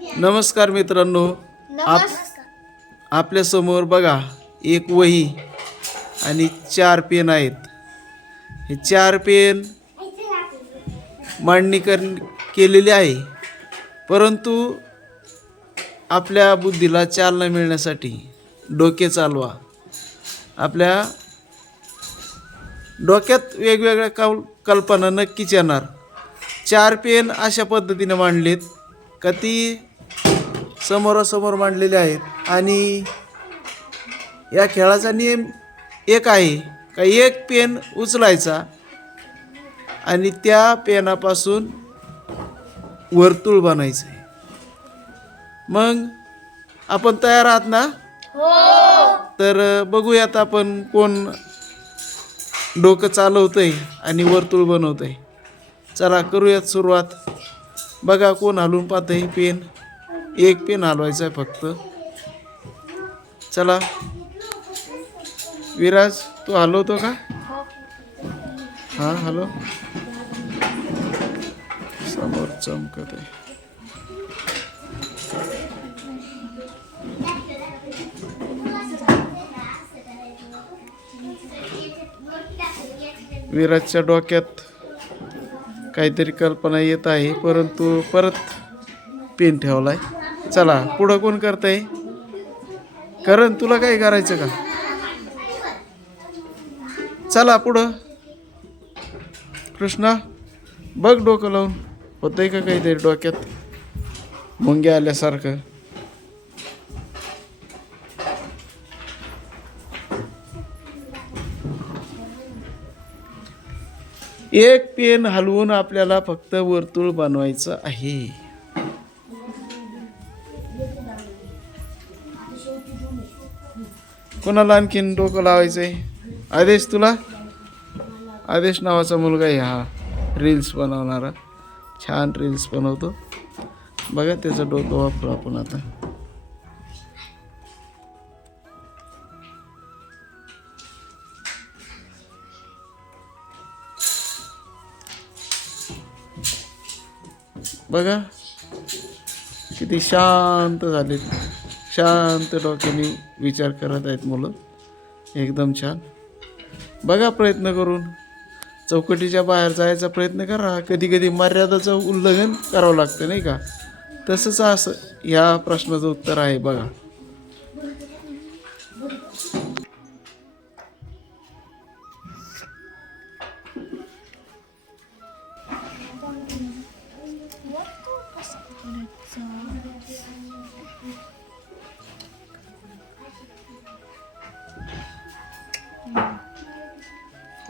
नमस्कार मित्रांनो. आप आपल्यासमोर बघा एक वही आणि चार पेन आहेत. हे चार पेन मांडणी कर केलेली आहे. परंतु आपल्या बुद्धीला चालना मिळण्यासाठी डोके चालवा. आपल्या डोक्यात वेगवेगळ्या कल कल्पना नक्कीच येणार. चार पेन अशा पद्धतीने मांडलेत का ती समोरासमोर मांडलेले आहेत. आणि या खेळाचा नियम एक आहे का एक पेन उचलायचा आणि त्या पेनापासून वर्तुळ बनायचं आहे मग आपण तयार आहात ना? तर बघूयात आपण कोण डोकं चालवतंय आणि वर्तुळ बनवतंय. चला करूयात सुरुवात. बघा कोण हलवून पाहतंय पेन. एक पेन हलवायचा आहे फक्त. चला. विराज तू हलवतो का? हां हॅलो समोर चमकत आहे. विराजच्या डोक्यात काहीतरी कल्पना येत आहे परंतु परत पेन ठेवला आहे चला पुढं कोण करतंय? करण तुला काय करायचं का? चला पुढं. कृष्णा बघ डोकं लावून. होतंय का काहीतरी डोक्यात? मुंग्या आल्यासारखं. एक पेन हलवून आपल्याला फक्त वर्तुळ बनवायचं आहे. कोणाला आणखीन डोकं लावायचं आहे आदेश तुला? आदेश नावाचा मुलगा आहे हा. रील्स बनवणारा. छान रील्स बनवतो. बघा त्याचं डोकं वापरू आपण आता. बघा किती शांत झाले शांत डोक्याने विचार करत आहेत मुलं. एकदम छान. बघा प्रयत्न करून. चौकटीच्या बाहेर जायचा प्रयत्न करा. कधी कधी मर्यादाचं उल्लंघन करावं लागतं नाही का? तसंच असं या प्रश्नाचं उत्तर आहे बघा.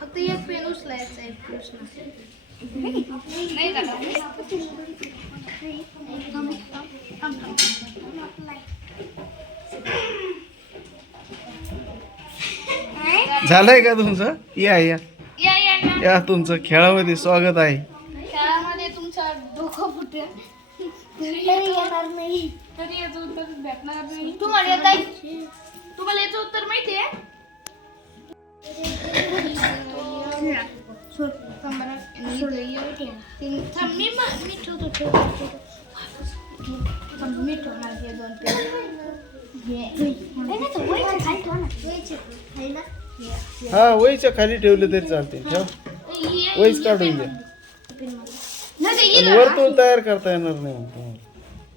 फक्त एक पेन उचलायचा आहे प्रश्न. नाही का झालंय का तुमचं? या या. या या या. या तुमचं खेळामध्ये स्वागत आहे. खेळामध्ये तुमचा डोकं फुटेल. तरी येणार नाही. तरी याचं उत्तर भेटणार नाही. तुम्हाला येत आहे तुम्हाला याचं उत्तर माहिती आहे? थांब, मी म- मी ठेवतो ठेवतो ठेवतो. थांब, मी ठेवणार हे दोन पेन. हे. हा. वहीच्या खाली ठेवले तरी चालते ठेव. हे- वहीच काढून घ्या नाही, ते येईल ना. वर्तुळ तयार करता येणार नाही तुम्हाला.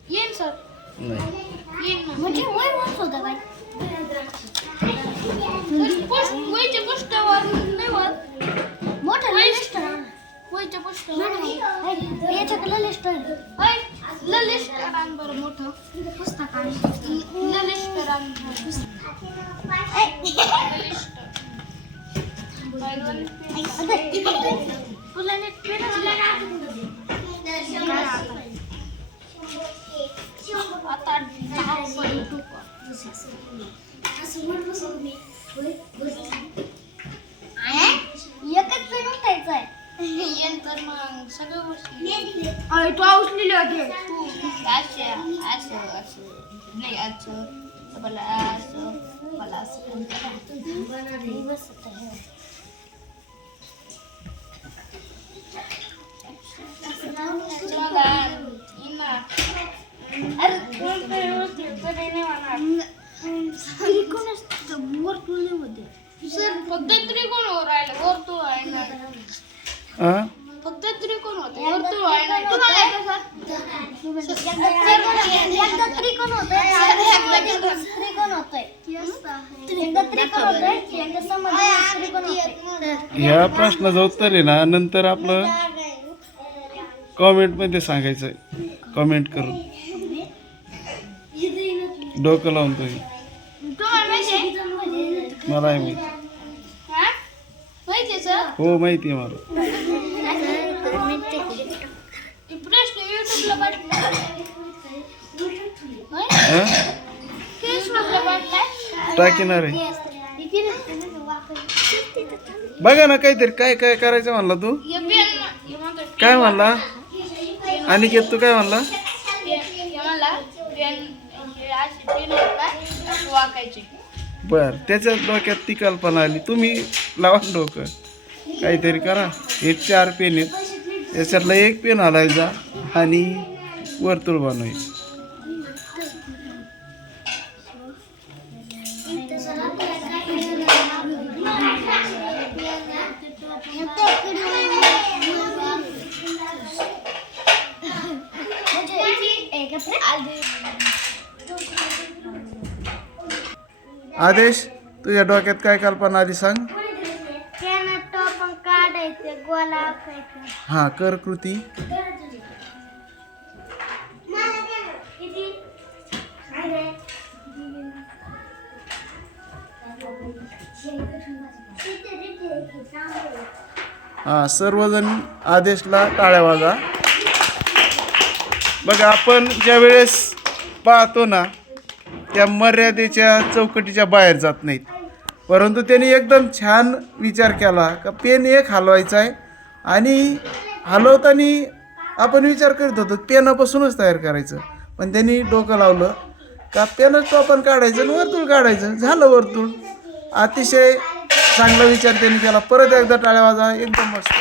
येईन सर नाही येईन ना. म्हणजे वय वाच होता काय पोस्टावर नाही होत मोठं लिस्ट वयच्या पोस्टावर याच्याकडे लिस्ट लिस्ट आण बरं मोठं पुस्तक आण लिस्ट आण लिस्ट तुला नीट पेन एकच पेन उठायचं आहे नंतर मग सगळ्या गोष्टी तू औषधी होते. तू असं असं असं नाही असं मला असं मला असं समाधान इना अरे होतंय ह्या प्रश्नाचं उत्तर आहे ना नंतर आपलं कॉमेंटमध्ये सांगायचं आहे कॉमेंट करून. डोकं लावून तुम्ही. माहिती. आहे मला आहे माहिती हा हो माहिती आहे मला टाकीणार आहे बघा ना काहीतरी काय काय करायचं म्हणला तू? काय म्हणला? अनिकेत तू काय म्हणला? पेन म्हणला पेन असे पेन होता वाकायचे. बर त्याच्या डोक्यात ती कल्पना आली. तुम्ही लावा डोकं. काहीतरी करा. हे चार पेन आहेत. याच्यातला एक पेन हलायचा आणि वर्तुळ बनवायचं. आदेश तुझ्या डोक्यात काय कल्पना आली सांग. हा हां कर कृती. हां सर्वजण आदेशला टाळ्या वाजा. बघा आपण ज्या वेळेस पाहतो ना त्या मर्यादेच्या चौकटीच्या बाहेर जात नाहीत. परंतु त्यांनी एकदम छान विचार केला का पेन एक हलवायचा आहे आणि हलवताना आपण विचार करत होतो पेनापासूनच तयार करायचं. पण त्यांनी डोकं लावलं का पेनच तो आपण काढायचं आणि वर्तुळ काढायचं. झालं वर्तुळ. अतिशय चांगला विचार त्यांनी केला. परत एकदा टाळ्या वाजा एकदम मस्त.